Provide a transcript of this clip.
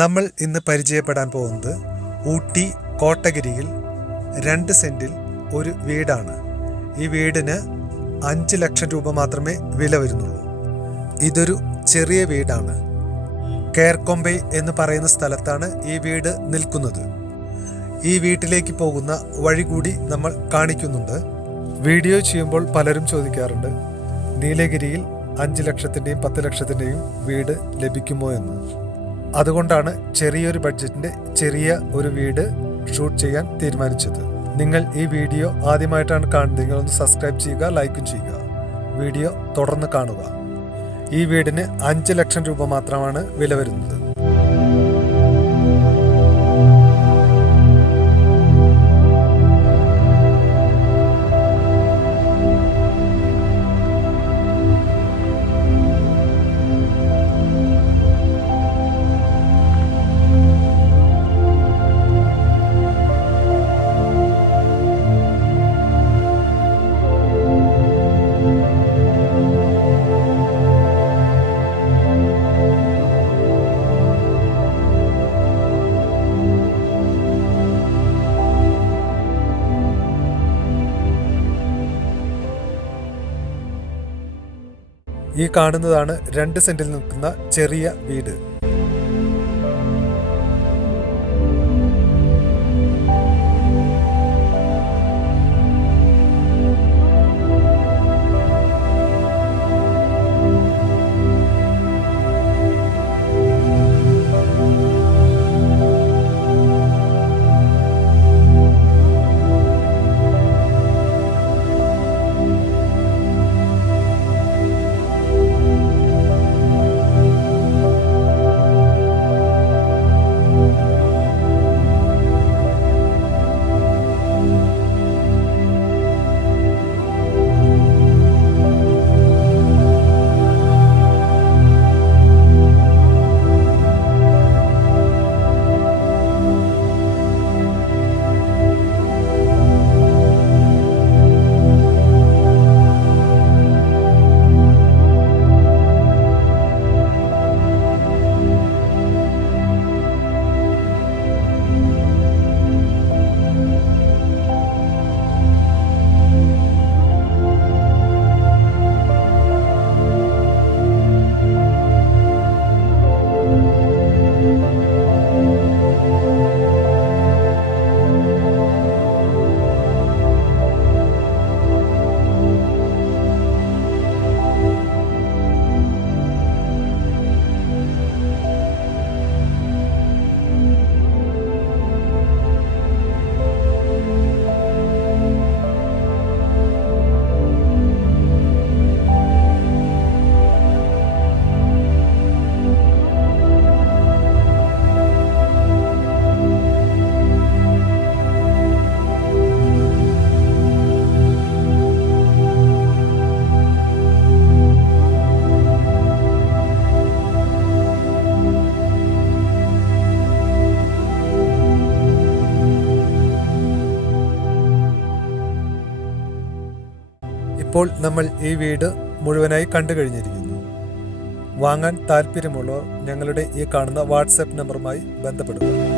നമ്മൾ ഇന്ന് പരിചയപ്പെടാൻ പോകുന്നത് ഊട്ടി കോട്ടഗിരിയിൽ 2 സെൻറ്റിൽ ഒരു വീടാണ്. ഈ വീടിന് 5 ലക്ഷം രൂപ മാത്രമേ വില വരുന്നുള്ളൂ. ഇതൊരു ചെറിയ വീടാണ്. കേർക്കൊമ്പൈ എന്ന് പറയുന്ന സ്ഥലത്താണ് ഈ വീട് നിൽക്കുന്നത്. ഈ വീട്ടിലേക്ക് പോകുന്ന വഴി കൂടി നമ്മൾ കാണിക്കുന്നുണ്ട്. വീഡിയോ ചെയ്യുമ്പോൾ പലരും ചോദിക്കാറുണ്ട്, നീലഗിരിയിൽ 5 ലക്ഷത്തിൻ്റെയും 10 ലക്ഷത്തിൻ്റെയും വീട് ലഭിക്കുമോ എന്ന്. അതുകൊണ്ടാണ് ചെറിയൊരു ബഡ്ജറ്റിൻ്റെ ചെറിയ ഒരു വീട് ഷൂട്ട് ചെയ്യാൻ തീരുമാനിച്ചത്. നിങ്ങൾ ഈ വീഡിയോ ആദ്യമായിട്ടാണ് കാണുന്നതെങ്കിൽ ഒന്ന് സബ്സ്ക്രൈബ് ചെയ്യുക, ലൈക്കും ചെയ്യുക. വീഡിയോ തുടർന്ന് കാണുക. ഈ വീടിന് 5 ലക്ഷം രൂപ മാത്രമാണ് വില വരുന്നത്. ഈ കാണുന്നതാണ് 2 സെൻറ്റിൽ നിൽക്കുന്ന ചെറിയ വീട്. ഇപ്പോൾ നമ്മൾ ഈ വീട് മുഴുവനായി കണ്ടു കഴിഞ്ഞിരിക്കുന്നു. വാങ്ങാൻ താല്പര്യമുള്ളവർ ഞങ്ങളുടെ ഈ കാണുന്ന വാട്സാപ്പ് നമ്പറുമായി ബന്ധപ്പെടുക.